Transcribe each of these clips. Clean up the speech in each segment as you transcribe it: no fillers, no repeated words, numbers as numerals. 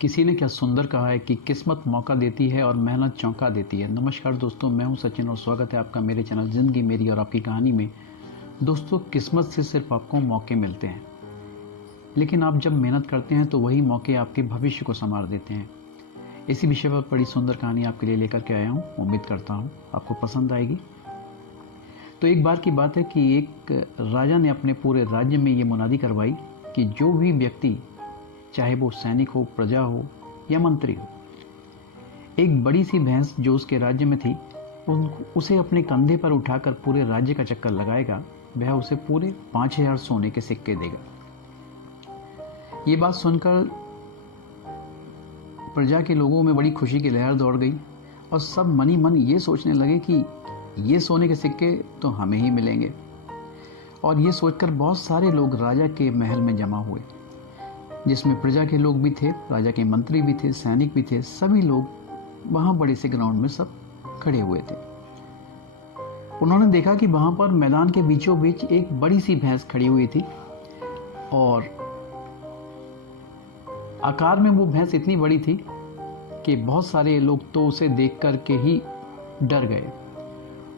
किसी ने क्या सुंदर कहा है कि किस्मत मौका देती है और मेहनत चौंका देती है। नमस्कार दोस्तों, मैं हूं सचिन और स्वागत है आपका मेरे चैनल ज़िंदगी मेरी और आपकी कहानी में। दोस्तों, किस्मत से सिर्फ आपको मौके मिलते हैं, लेकिन आप जब मेहनत करते हैं तो वही मौके आपके भविष्य को संवार देते हैं। इसी विषय पर बड़ी सुंदर कहानी आपके लिए लेकर के आया हूँ। उम्मीद करता हूँ आपको पसंद आएगी। तो एक बार की बात है कि एक राजा ने अपने पूरे राज्य में ये मुनादी करवाई कि जो भी व्यक्ति, चाहे वो सैनिक हो, प्रजा हो या मंत्री हो, एक बड़ी सी भैंस जो उसके राज्य में थी उसे अपने कंधे पर उठाकर पूरे राज्य का चक्कर लगाएगा, वह उसे पूरे 5000 सोने के सिक्के देगा। ये बात सुनकर प्रजा के लोगों में बड़ी खुशी की लहर दौड़ गई और सब मनी मन ये सोचने लगे कि ये सोने के सिक्के तो हमें ही मिलेंगे। और ये सोचकर बहुत सारे लोग राजा के महल में जमा हुए, जिसमें प्रजा के लोग भी थे, राजा के मंत्री भी थे, सैनिक भी थे। सभी लोग वहां बड़े से ग्राउंड में सब खड़े हुए थे। उन्होंने देखा कि वहां पर मैदान के बीचों बीच एक बड़ी सी भैंस खड़ी हुई थी और आकार में वो भैंस इतनी बड़ी थी कि बहुत सारे लोग तो उसे देख कर के ही डर गए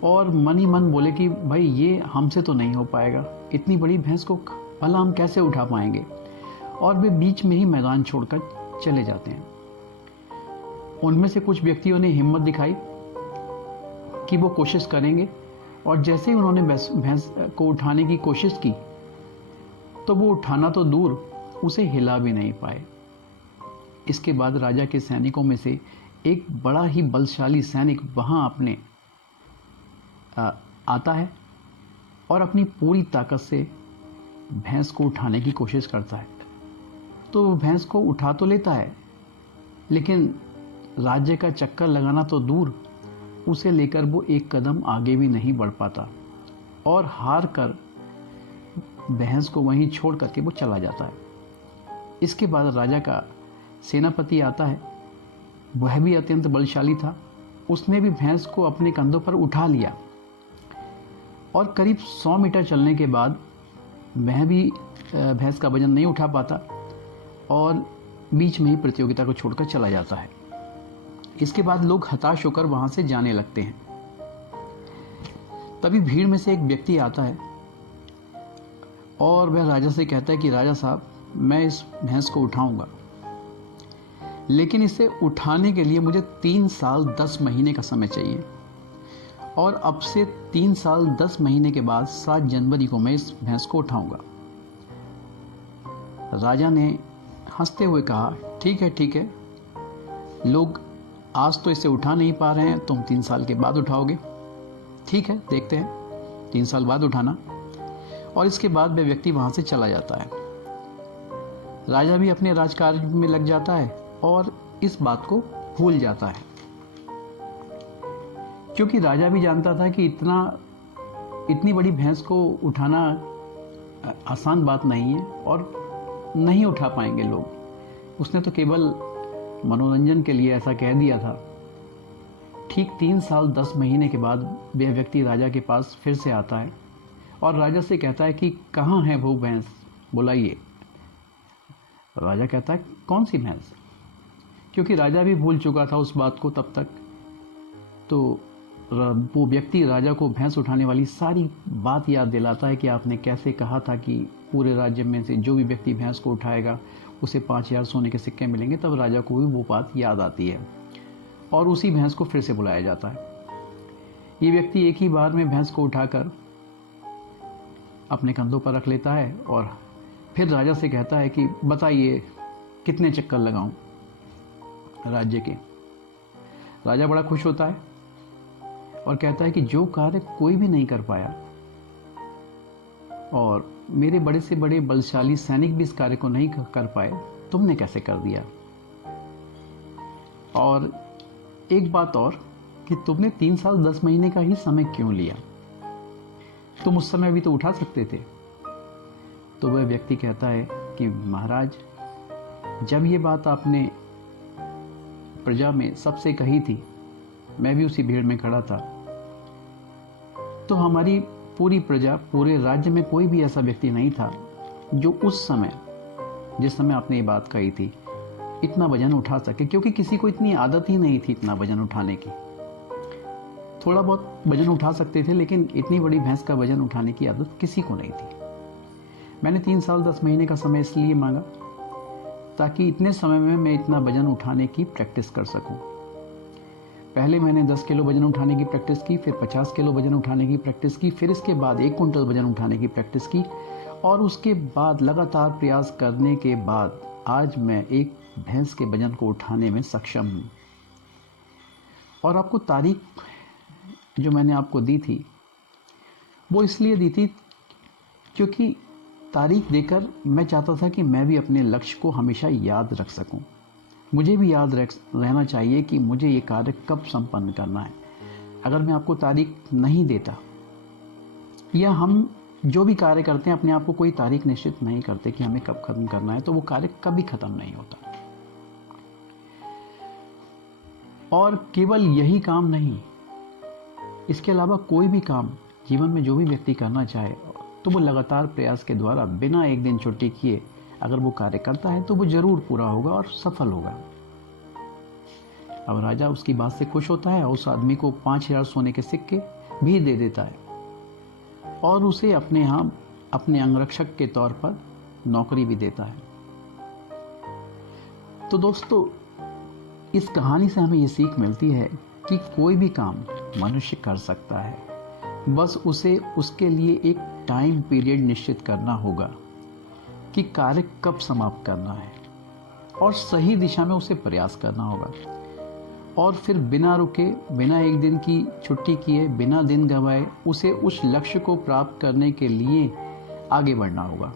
और मन ही मन बोले कि भाई ये हमसे तो नहीं हो पाएगा, इतनी बड़ी भैंस को भला हम कैसे उठा पाएंगे। और वे बीच में ही मैदान छोड़कर चले जाते हैं। उनमें से कुछ व्यक्तियों ने हिम्मत दिखाई कि वो कोशिश करेंगे और जैसे ही उन्होंने भैंस को उठाने की कोशिश की तो वो उठाना तो दूर, उसे हिला भी नहीं पाए। इसके बाद राजा के सैनिकों में से एक बड़ा ही बलशाली सैनिक वहां अपने आता है और अपनी पूरी ताकत से भैंस को उठाने की कोशिश करता है। तो वो भैंस को उठा तो लेता है, लेकिन राज्य का चक्कर लगाना तो दूर, उसे लेकर वो एक कदम आगे भी नहीं बढ़ पाता और हार कर भैंस को वहीं छोड़ करके वो चला जाता है। इसके बाद राजा का सेनापति आता है, वह भी अत्यंत बलशाली था। उसने भी भैंस को अपने कंधों पर उठा लिया और करीब 100 मीटर चलने के बाद वह भी भैंस का वजन नहीं उठा पाता और बीच में ही प्रतियोगिता को छोड़कर चला जाता है। इसके बाद लोग हताश होकर वहां से जाने लगते हैं। तभी भीड़ में से एक व्यक्ति आता है और वह राजा से कहता है कि राजा साहब, मैं इस भैंस को उठाऊंगा, लेकिन इसे उठाने के लिए मुझे 3 साल 10 महीने का समय चाहिए और अब से 3 साल 10 महीने के बाद 7 जनवरी को मैं इस भैंस को उठाऊंगा। राजा ने हंसते हुए कहा, ठीक है, लोग आज तो इसे उठा नहीं पा रहे हैं, तुम 3 साल के बाद उठाओगे। ठीक है, देखते हैं, 3 साल बाद उठाना। और इसके बाद वह व्यक्ति वहां से चला जाता है। राजा भी अपने राजकार्य में लग जाता है और इस बात को भूल जाता है, क्योंकि राजा भी जानता था कि इतनी बड़ी भैंस को उठाना आसान बात नहीं है और नहीं उठा पाएंगे लोग। उसने तो केवल मनोरंजन के लिए ऐसा कह दिया था। ठीक 3 साल 10 महीने के बाद वह व्यक्ति राजा के पास फिर से आता है और राजा से कहता है कि कहाँ है वो भैंस, बुलाइए। राजा कहता है, कौन सी भैंस? क्योंकि राजा भी भूल चुका था उस बात को तब तक। तो वो व्यक्ति राजा को भैंस उठाने वाली सारी बात याद दिलाता है कि आपने कैसे कहा था कि पूरे राज्य में से जो भी व्यक्ति भैंस को उठाएगा उसे 5000 सोने के सिक्के मिलेंगे। तब राजा को भी वो बात याद आती है और उसी भैंस को फिर से बुलाया जाता है। ये व्यक्ति एक ही बार में भैंस को उठाकर अपने कंधों पर रख लेता है और फिर राजा से कहता है कि बताइए कितने चक्कर लगाऊं राज्य के। राजा बड़ा खुश होता है और कहता है कि जो कार्य कोई भी नहीं कर पाया और मेरे बड़े से बड़े बलशाली सैनिक भी इस कार्य को नहीं कर पाए, तुमने कैसे कर दिया। और एक बात और कि तुमने 3 साल 10 महीने का ही समय क्यों लिया, तुम उस समय भी तो उठा सकते थे। तो वह व्यक्ति कहता है कि महाराज, जब ये बात आपने प्रजा में सबसे कही थी, मैं भी उसी भीड़ में खड़ा था, तो हमारी पूरी प्रजा, पूरे राज्य में कोई भी ऐसा व्यक्ति नहीं था जो उस समय, जिस समय आपने ये बात कही थी, इतना वजन उठा सके, क्योंकि किसी को इतनी आदत ही नहीं थी इतना वजन उठाने की। थोड़ा बहुत वजन उठा सकते थे, लेकिन इतनी बड़ी भैंस का वजन उठाने की आदत किसी को नहीं थी। मैंने 3 साल 10 महीने का समय इसलिए मांगा ताकि इतने समय में मैं इतना वजन उठाने की प्रैक्टिस कर सकूं। पहले मैंने 10 किलो वजन उठाने की प्रैक्टिस की, फिर 50 किलो वजन उठाने की प्रैक्टिस की, फिर इसके बाद 1 कुंटल वजन उठाने की प्रैक्टिस की, और उसके बाद लगातार प्रयास करने के बाद आज मैं एक भैंस के वजन को उठाने में सक्षम हूँ। और आपको तारीख जो मैंने आपको दी थी वो इसलिए दी थी क्योंकि तारीख देकर मैं चाहता था कि मैं भी अपने लक्ष्य को हमेशा याद रख सकूं। मुझे भी याद रहना चाहिए कि मुझे ये कार्य कब संपन्न करना है। अगर मैं आपको तारीख नहीं देता, या हम जो भी कार्य करते हैं अपने आप को कोई तारीख निश्चित नहीं करते कि हमें कब खत्म करना है, तो वो कार्य कभी खत्म नहीं होता। और केवल यही काम नहीं, इसके अलावा कोई भी काम जीवन में जो भी व्यक्ति करना चाहे तो वो लगातार प्रयास के द्वारा बिना एक दिन छुट्टी किए अगर वो कार्य करता है तो वो जरूर पूरा होगा और सफल होगा। अब राजा उसकी बात से खुश होता है और उस आदमी को 5000 सोने के सिक्के भी दे देता है और उसे अपने अंगरक्षक के तौर पर नौकरी भी देता है। तो दोस्तों, इस कहानी से हमें ये सीख मिलती है कि कोई भी काम मनुष्य कर सकता है, बस उसे उसके लिए एक टाइम पीरियड निश्चित करना होगा कि कार्य कब समाप्त करना है, और सही दिशा में उसे प्रयास करना होगा, और फिर बिना रुके, बिना एक दिन की छुट्टी किए, बिना दिन गंवाए उसे उस लक्ष्य को प्राप्त करने के लिए आगे बढ़ना होगा।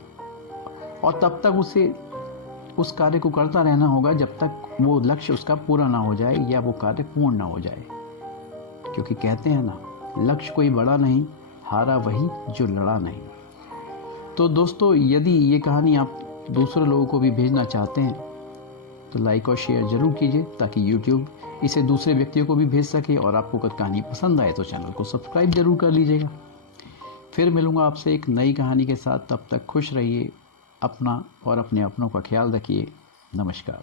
और तब तक उसे उस कार्य को करता रहना होगा जब तक वो लक्ष्य उसका पूरा ना हो जाए या वो कार्य पूर्ण ना हो जाए। क्योंकि कहते हैं ना, लक्ष्य कोई बड़ा नहीं, हारा वही जो लड़ा नहीं। तो दोस्तों, यदि ये कहानी आप दूसरे लोगों को भी भेजना चाहते हैं तो लाइक और शेयर जरूर कीजिए ताकि YouTube इसे दूसरे व्यक्तियों को भी भेज सके। और आपको अगर कहानी पसंद आए तो चैनल को सब्सक्राइब जरूर कर लीजिएगा। फिर मिलूंगा आपसे एक नई कहानी के साथ। तब तक खुश रहिए, अपना और अपने अपनों का ख्याल रखिए। नमस्कार।